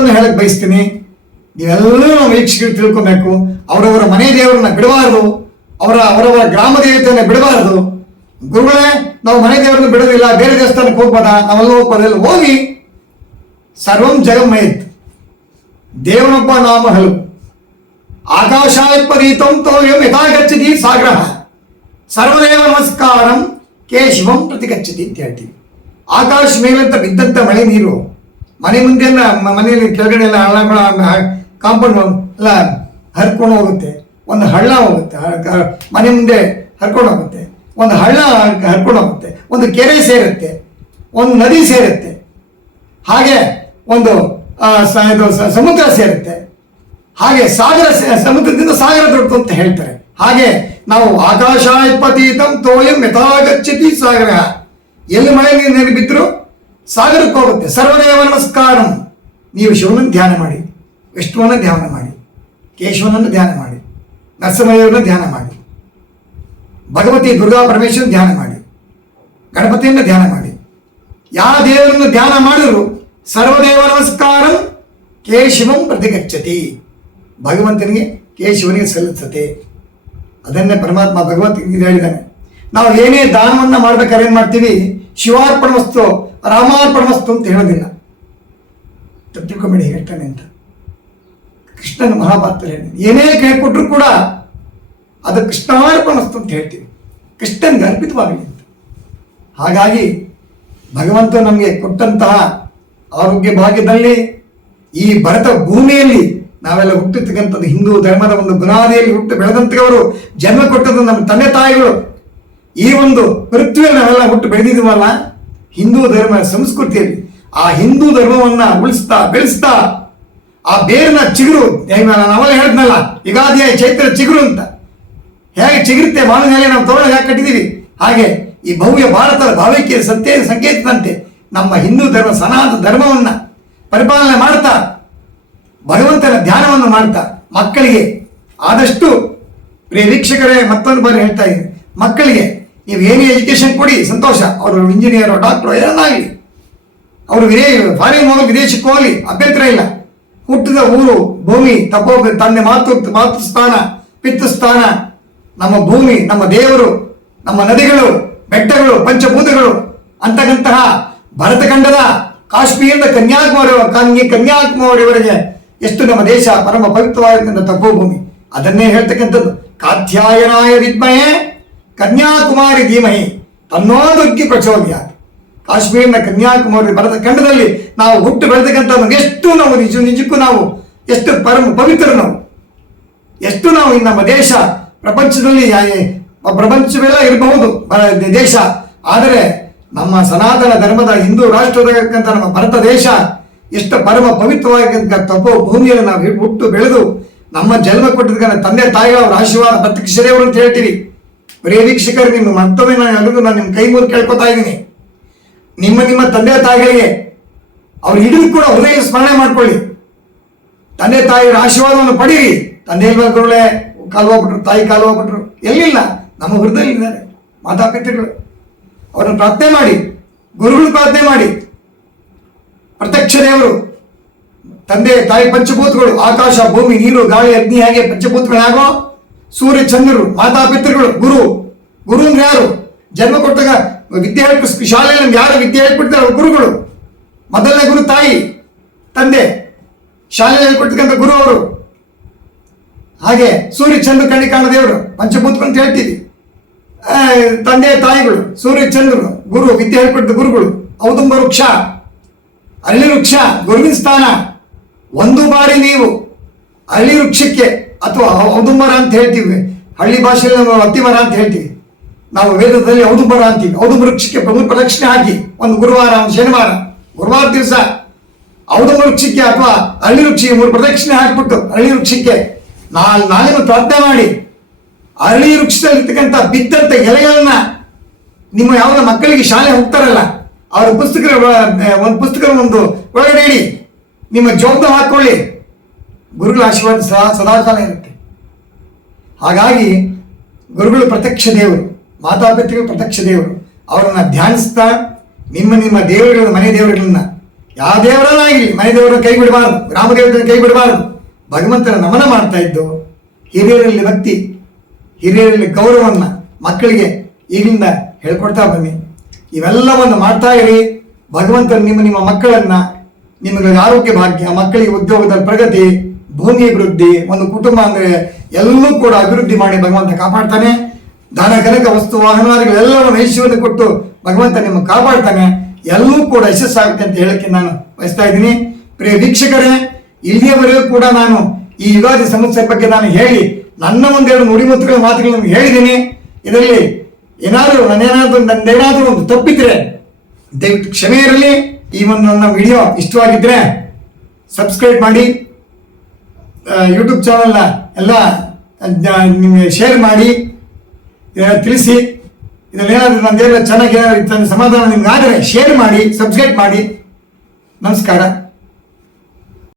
ಮಾತನ್ನು ಹೇಳಕ್ ಬಯಸ್ತೀನಿ. ನೀವೆಲ್ಲರೂ ನಾವು ವೀಕ್ಷಕರು ತಿಳ್ಕೊಬೇಕು, ಅವರವರ ಮನೆ ದೇವರನ್ನ ಬಿಡಬಾರದು, ಅವರವರ ಗ್ರಾಮ ದೇವತೆಯನ್ನ ಬಿಡಬಾರದು. ಗುರುಗಳೇ, ನಾವು ಮನೆ ದೇವರನ್ನ ಬಿಡೋದಿಲ್ಲ, ಬೇರೆ ದೇವಸ್ಥಾನಕ್ಕೆ ಹೋಗ್ಬೋದಾ? ನಾವೆಲ್ಲ ಹೋಗ್ಬೋದಲ್ಲ, ಹೋಗಿ. ಸರ್ವಂ ಜಗನ್ಮಯತ್, ದೇವನೊಬ್ಬ ನಾಮ ಹಲವು. ಆಕಾಶಾತ್ಪರೀತಂ ತೋಯಂ ಯಥಾಗಚ್ಚತಿ ಸಾಗರ, ಸರ್ವದೇವ ನಮಸ್ಕಾರಂ ಕೇಶವಂ ಪ್ರತಿಗಚ್ಚತಿ ಅಂತ ಹೇಳ್ತೀವಿ. ಆಕಾಶ ಮೇಲಂತ ಬಿದ್ದಂತ ಮಳೆ ನೀರು ಮನೆ ಮುಂದೆ ಎಲ್ಲ, ಮನೆಯಲ್ಲಿ ಕೆಳಗಡೆ ಎಲ್ಲ ಹಳ್ಳಗಳ ಕಾಂಪೌಂಡ್ ಎಲ್ಲ ಹರ್ಕೊಂಡು ಹೋಗುತ್ತೆ. ಒಂದು ಹಳ್ಳ ಹೋಗುತ್ತೆ, ಮನೆ ಮುಂದೆ ಹರ್ಕೊಂಡು ಹೋಗುತ್ತೆ. ಒಂದು ಹಳ್ಳ ಹರ್ಕೊಂಡು ಹೋಗುತ್ತೆ, ಒಂದು ಕೆರೆ ಸೇರುತ್ತೆ, ಒಂದು ನದಿ ಸೇರುತ್ತೆ, ಹಾಗೆ ಒಂದು ಸಮುದ್ರ ಸೇರುತ್ತೆ. ಹಾಗೆ ಸಾಗರ, ಸಮುದ್ರದಿಂದ ಸಾಗರ ದೊಡ್ಡದು ಅಂತ ಹೇಳ್ತಾರೆ. ಹಾಗೆ ನಾವು ಆಕಾಶಾತ್ಪತೀತಂ ತೋಯಂ ಯಥಾಗಚ್ಚತಿ ಸಾಗರ, ಎಲ್ಲಿ ಮಳೆ ನೀರು ಬಿದ್ದರೂ ಸಾಗರಕ್ಕೆ ಹೋಗುತ್ತೆ. ಸರ್ವದೇವ ನಮಸ್ಕಾರಂ, ನೀವು ಶಿವನನ್ನು ಧ್ಯಾನ ಮಾಡಿ, ವಿಷ್ಣುವನ್ನು ಧ್ಯಾನ ಮಾಡಿ, ಕೇಶವನನ್ನು ಧ್ಯಾನ ಮಾಡಿ, ನರಸಿಂಹದೇವರನ್ನು ಧ್ಯಾನ ಮಾಡಿ, ಭಗವತಿ ದುರ್ಗಾ ಪರಮೇಶ್ವರನ ಧ್ಯಾನ ಮಾಡಿ, ಗಣಪತಿಯನ್ನು ಧ್ಯಾನ ಮಾಡಿ. ಯಾವ ದೇವರನ್ನು ಧ್ಯಾನ ಮಾಡಿದ್ರು ಸರ್ವದೇವ ನಮಸ್ಕಾರಂ ಕೇಶವಂ ಪ್ರತಿಗಚ್ಚತಿ, ಭಗವಂತನಿಗೆ ಕೇಶವನಿಗೆ ಸಲ್ಲಿಸುತ್ತೆ. ಅದನ್ನೇ ಪರಮಾತ್ಮ ಭಗವದ್ಗೀತೆ ಹೇಳಿದ್ದಾನೆ. ನಾವು ಏನೇ ದಾನವನ್ನು ಮಾಡ್ಬೇಕಾದ್ರೆ ಏನು ಮಾಡ್ತೀವಿ? ಶಿವಾರ್ಪಣ ವಸ್ತು ರಾಮಾರ್ಪಣ ವಸ್ತು ಅಂತ ಹೇಳೋದಿಲ್ಲ. ತಿಳ್ಕೊಂಬೇಡಿ ಹೇಳ್ತಾನೆ ಅಂತ. ಕೃಷ್ಣನ ಮಹಾಭಾರತದಲ್ಲಿ ಹೇಳಿದೆ, ಏನೇ ಕೈ ಕೊಟ್ಟರು ಕೂಡ ಅದು ಕೃಷ್ಣಾರ್ಪಣ ವಸ್ತು ಅಂತ ಹೇಳ್ತೀವಿ, ಕೃಷ್ಣನಿಗೆ ಅರ್ಪಿತವಾಗಲಿ ಅಂತ. ಹಾಗಾಗಿ ಭಗವಂತ ನಮಗೆ ಕೊಟ್ಟಂತಹ ಆರೋಗ್ಯ ಭಾಗ್ಯದಲ್ಲಿ ಈ ಭರತ ಭೂಮಿಯಲ್ಲಿ ನಾವೆಲ್ಲ ಹುಟ್ಟಿರ್ತಕ್ಕಂಥದ್ದು ಹಿಂದೂ ಧರ್ಮದ ಒಂದು ಬುನಾದಿಯಲ್ಲಿ ಹುಟ್ಟು ಬೆಳೆದಂಥವರು, ಜನ್ಮ ಕೊಟ್ಟದ್ದು ನಮ್ಮ ತಂದೆ ತಾಯಿಗಳು. ಈ ಒಂದು ಪೃಥ್ವಿಯಲ್ಲಿ ನಾವೆಲ್ಲ ಹುಟ್ಟು ಬೆಳೆದಿದ್ದೀವಲ್ಲ, ಹಿಂದೂ ಧರ್ಮ ಸಂಸ್ಕೃತಿಯಲ್ಲಿ ಆ ಹಿಂದೂ ಧರ್ಮವನ್ನ ಉಳಿಸ್ತಾ ಬೆಳೆಸ್ತಾ ಆ ಬೇರಿನ ಚಿಗುರು, ನಾವೆಲ್ಲ ಹೇಳಿದ್ನಲ್ಲ ಯುಗಾದಿಯ ಚೈತ್ರ ಚಿಗುರು ಅಂತ, ಹೇಗೆ ಚಿಗುರುತ್ತೆ ಮಾವಿನ ಮೇಲೆ ನಾವು ತೋರಣ ಹೇಗೆ ಕಟ್ಟಿದ್ದೀವಿ, ಹಾಗೆ ಈ ಭವ್ಯ ಭಾರತದ ಭಾವೈಕ್ಯ ಸತ್ಯ ಸಂಕೇತದಂತೆ ನಮ್ಮ ಹಿಂದೂ ಧರ್ಮ ಸನಾತನ ಧರ್ಮವನ್ನ ಪರಿಪಾಲನೆ ಮಾಡ್ತಾ ಭಗವಂತನ ಧ್ಯಾನವನ್ನು ಮಾಡ್ತಾ ಮಕ್ಕಳಿಗೆ ಆದಷ್ಟು, ಪ್ರಿಯ ವೀಕ್ಷಕರೇ ಮತ್ತೊಂದು ಬಾರಿ ಹೇಳ್ತಾ ಇದ್ದೀನಿ, ಮಕ್ಕಳಿಗೆ ನೀವು ಏನೇ ಎಜುಕೇಶನ್ ಕೊಡಿ ಸಂತೋಷ, ಅವರು ಇಂಜಿನಿಯರ್ ಡಾಕ್ಟರ್ ಏನಾಗಲಿ, ಅವರು ಫಾರಿನ್ ಹೋಗಲಿ ವಿದೇಶಕ್ಕೆ ಹೋಗಲಿ ಅಭ್ಯಂತರ ಇಲ್ಲ. ಹುಟ್ಟಿದ ಊರು ಭೂಮಿ ತಪೋ ತಂದೆ ಮಾತು ಸ್ಥಾನ ಪಿತೃ ಸ್ಥಾನ, ನಮ್ಮ ಭೂಮಿ, ನಮ್ಮ ದೇವರು, ನಮ್ಮ ನದಿಗಳು, ಬೆಟ್ಟಗಳು, ಪಂಚಭೂತಗಳು ಅಂತಕ್ಕಂತಹ ಭರತಖಂಡದ ಕಾಶ್ಮೀರದ ಕನ್ಯಾಕುಮಾರಿವರೆಗೆ ಎಷ್ಟು ನಮ್ಮ ದೇಶ ಪರಮ ಪವಿತ್ರವಾಗಿರ್ತಕ್ಕಂಥ ತಪೋಭೂಮಿ. ಅದನ್ನೇ ಹೇಳ್ತಕ್ಕಂಥದ್ದು, ಕಾತ್ಯಾಯನಾಯ ವಿದ್ಮಹೇ ಕನ್ಯಾಕುಮಾರಿ ಧೀಮಹಿ ತನ್ನೋ ದುರ್ಗಿ ಪ್ರಚೋದಯಾತ್. ಕಾಶ್ಮೀರಿನ ಕನ್ಯಾಕುಮಾರಿ ಭರತ ಖಂಡದಲ್ಲಿ ನಾವು ಹುಟ್ಟು ಬೆಳೆದಕ್ಕಂಥ ಎಷ್ಟು ನಾವು ನಿಜಕ್ಕೂ ನಾವು ಎಷ್ಟು ಪರಮ ಪವಿತ್ರ, ನಾವು ಎಷ್ಟು ನಾವು ನಮ್ಮ ದೇಶ ಪ್ರಪಂಚದಲ್ಲಿ ಪ್ರಪಂಚವೆಲ್ಲ ಇರಬಹುದು ದೇಶ, ಆದರೆ ನಮ್ಮ ಸನಾತನ ಧರ್ಮದ ಹಿಂದೂ ರಾಷ್ಟ್ರದಕ್ಕಂಥ ನಮ್ಮ ಭಾರತ ದೇಶ ಎಷ್ಟು ಪರಮ ಪವಿತ್ರವಾಗಿರ್ತಕ್ಕಂಥ ತಪೋ ಭೂಮಿಯಲ್ಲಿ ನಾವು ಹುಟ್ಟು ಬೆಳೆದು ನಮ್ಮ ಜನ್ಮ ಕೊಟ್ಟಿದ್ದಕ್ಕೆ ತಂದೆ ತಾಯಿಗಳ ಆಶೀರ್ವಾದ ಪ್ರತ್ಯಕ್ಷದೇವರು ಅಂತ ಹೇಳ್ತೀವಿ. ಬರೀ ವೀಕ್ಷಕರು, ನಿಮ್ಮ ಮತ್ತೊಮ್ಮೆ ನಾನು ನಿಮ್ಮ ಕೈ ಮುರು ಕೇಳ್ಕೊತಾ ಇದ್ದೀನಿ, ನಿಮ್ಮ ತಂದೆ ತಾಯಿಗಳಿಗೆ ಅವ್ರು ಹಿಡಿದು ಕೂಡ ಹೃದಯ ಸ್ಮರಣೆ ಮಾಡ್ಕೊಳ್ಳಿ, ತಂದೆ ತಾಯಿಯ ಆಶೀರ್ವಾದವನ್ನು ಪಡೀರಿ. ತಂದೆ ಗುರುಗಳೇ ಕಾಲು ಹೋಗ್ಬಿಟ್ರು, ತಾಯಿ ಕಾಲು ಹೋಗ್ಬಿಟ್ರು, ಎಲ್ಲಿಲ್ಲ, ನಮ್ಮ ಹೃದಯದಲ್ಲಿ ಇದ್ದಾರೆ ಮಾತಾಪಿತೃಗಳು. ಅವರನ್ನು ಪ್ರಾರ್ಥನೆ ಮಾಡಿ, ಗುರುಗಳು ಪ್ರಾರ್ಥನೆ ಮಾಡಿ. ಪ್ರತ್ಯಕ್ಷ ದೇವರು ತಂದೆ ತಾಯಿ ಪಂಚಭೂತಗಳು, ಆಕಾಶ ಭೂಮಿ ನೀರು ಗಾಳಿ ಅಗ್ನಿ, ಹಾಗೆ ಪಂಚಭೂತಗಳಾಗೋ ಸೂರ್ಯ ಚಂದ್ರರು ಮಾತಾಪಿತೃಗಳು. ಗುರು ಅಂದ್ರೆ ಯಾರು? ಜನ್ಮ ಕೊಟ್ಟಾಗ ವಿದ್ಯೆ ಹೇಳ್ಬಿಟ್ಟು ಶಾಲೆಯಲ್ಲಿ ನಮ್ಗೆ ಯಾರು ವಿದ್ಯೆ ಹೇಳ್ಬಿಡ್ತಾರೆ ಅವ್ರು ಗುರುಗಳು. ಮೊದಲನೇ ಗುರು ತಾಯಿ ತಂದೆ, ಶಾಲೆಯಲ್ಲಿ ಹೇಳ್ಕೊಡ್ತಕ್ಕಂಥ ಗುರು ಅವರು. ಹಾಗೆ ಸೂರ್ಯ ಚಂದ್ರ ಕಣ್ಣಿ ಕಾಣ ದೇವರು ಪಂಚಭೂತಗಳು ಅಂತ ಹೇಳ್ತೀವಿ. ತಂದೆ ತಾಯಿಗಳು, ಸೂರ್ಯ ಚಂದ್ರರು, ಗುರು ವಿದ್ಯೆ ಹೇಳ್ಕೊಡ್ತ ಗುರುಗಳು. ಔದುಂಬ ವೃಕ್ಷ, ಅರಳಿ ವೃಕ್ಷ ಗುರುವಿನ ಸ್ಥಾನ. ಒಂದು ಬಾರಿ ನೀವು ಅರಳಿ ವೃಕ್ಷಕ್ಕೆ ಅಥವಾ ಔದುಂಬರ ಅಂತ ಹೇಳ್ತೀವಿ, ಹಳ್ಳಿ ಭಾಷೆಯಲ್ಲಿ ನಾವು ಅತ್ತಿಮರ ಅಂತ ಹೇಳ್ತೀವಿ, ನಾವು ವೇದದಲ್ಲಿ ಔದುಂಬರ ಅಂತೀವಿ. ಔದುಂಬ ವೃಕ್ಷಕ್ಕೆ ಪ್ರದಕ್ಷಿಣೆ ಹಾಕಿ ಒಂದು ಗುರುವಾರ, ಒಂದು ಶನಿವಾರ, ಗುರುವಾರ ದಿವಸ ಔದುಂಬ ವೃಕ್ಷಕ್ಕೆ ಅಥವಾ ಅರಳಿ ವೃಕ್ಷಕ್ಕೆ 3 ಪ್ರದಕ್ಷಿಣೆ ಹಾಕ್ಬಿಟ್ಟು ಅರಳಿ ವೃಕ್ಷಕ್ಕೆ ನಾಳೆಯನ್ನು ಪ್ರಾರ್ಥನೆ ಮಾಡಿ, ಅರಳಿ ವೃಕ್ಷದಲ್ಲಿರ್ತಕ್ಕಂಥ ಬಿದ್ದಂಥ ಎಲೆಗಳನ್ನ ನಿಮ್ಮ ಯಾವುದೋ ಮಕ್ಕಳಿಗೆ ಶಾಲೆ ಹೋಗ್ತಾರಲ್ಲ ಅವರ ಒಂದು ಪುಸ್ತಕ ಒಂದು ಒಳಗಡೆ ಇಡಿ, ನಿಮ್ಮ ಜವಾಬ್ದಾರಿ ಹಾಕೊಳ್ಳಿ. ಗುರುಗಳ ಆಶೀರ್ವಾದ ಸದಾಕಾಲ ಇರುತ್ತೆ. ಹಾಗಾಗಿ ಗುರುಗಳು ಪ್ರತ್ಯಕ್ಷ ದೇವರು, ಮಾತಾಪಿತೃಗಳು ಪ್ರತ್ಯಕ್ಷ ದೇವರು. ಅವರನ್ನ ಧ್ಯಾನಿಸ್ತಾ ನಿಮ್ಮ ದೇವರುಗಳ ಮನೆ ದೇವರುಗಳನ್ನ ಯಾವ ದೇವರನ್ನಾಗಲಿ ಮನೆ ದೇವರನ್ನ ಕೈ ಬಿಡಬಾರದು, ಗ್ರಾಮ ದೇವರನ್ನ ಕೈ ಬಿಡಬಾರದು. ಭಗವಂತನ ನಮನ ಮಾಡ್ತಾ ಇದ್ದು ಹಿರಿಯರಲ್ಲಿ ಭಕ್ತಿ, ಹಿರಿಯರಲ್ಲಿ ಗೌರವವನ್ನು ಮಕ್ಕಳಿಗೆ ಈಗಲಿಂದ ಹೇಳ್ಕೊಡ್ತಾ ಬನ್ನಿ. ಇವೆಲ್ಲವನ್ನು ಮಾಡ್ತಾ ಇರಿ. ಭಗವಂತನು ನಿಮ್ಮ ಮಕ್ಕಳನ್ನ, ನಿಮಗೆ ಆರೋಗ್ಯ ಭಾಗ್ಯ, ಮಕ್ಕಳಿಗೆ ಉದ್ಯೋಗದ ಪ್ರಗತಿ, ಭೂಮಿ ಅಭಿವೃದ್ಧಿ, ಒಂದು ಕುಟುಂಬ ಅಂದರೆ ಎಲ್ಲೂ ಕೂಡ ಅಭಿವೃದ್ಧಿ ಮಾಡಿ ಭಗವಂತ ಕಾಪಾಡ್ತಾನೆ. ಧನ ಕನಕ ವಸ್ತು ವಾಹನಗಳೆಲ್ಲವನ್ನು ಐಶ್ವರ್ಯ ಕೊಟ್ಟು ಭಗವಂತ ನಿಮಗೆ ಕಾಪಾಡ್ತಾನೆ. ಎಲ್ಲವೂ ಕೂಡ ಯಶಸ್ಸಾಗುತ್ತೆ ಅಂತ ಹೇಳಕ್ಕೆ ನಾನು ಬಯಸ್ತಾ ಇದ್ದೀನಿ. ಪ್ರಿಯ ವೀಕ್ಷಕರೇ, ಇಲ್ಲಿಯವರೆಗೂ ಕೂಡ ನಾನು ಈ ಯುಗಾದಿ ಸಮಸ್ಯೆ ಬಗ್ಗೆ ನಾನು ಹೇಳಿ ನನ್ನ ಒಂದೆರಡು ನುಡಿಮುತ್ತುಗಳ ಮಾತುಗಳನ್ನು ಹೇಳಿದ್ದೀನಿ. ಇದರಲ್ಲಿ ನಂದೇನಾದರೂ ಒಂದು ತಪ್ಪಿದ್ರೆ ದಯವಿಟ್ಟು ಕ್ಷಮೆ ಇರಲಿ. ಈ ಒಂದು ನನ್ನ ವಿಡಿಯೋ ಇಷ್ಟವಾಗಿದ್ದರೆ ಸಬ್ಸ್ಕ್ರೈಬ್ ಮಾಡಿ, ಯೂಟ್ಯೂಬ್ ಚಾನಲ್ನ ಎಲ್ಲ ನಿಮಗೆ ಶೇರ್ ಮಾಡಿ, ತಿಳಿಸಿ. ಇದನ್ನೇನಾದರೂ ನಂದೇನಾದ್ರು ಚೆನ್ನಾಗಿ ಏನಾದ್ರು ಸಮಾಧಾನ ನಿಮ್ಗೆ ಆದರೆ ಶೇರ್ ಮಾಡಿ, ಸಬ್ಸ್ಕ್ರೈಬ್ ಮಾಡಿ. ನಮಸ್ಕಾರ.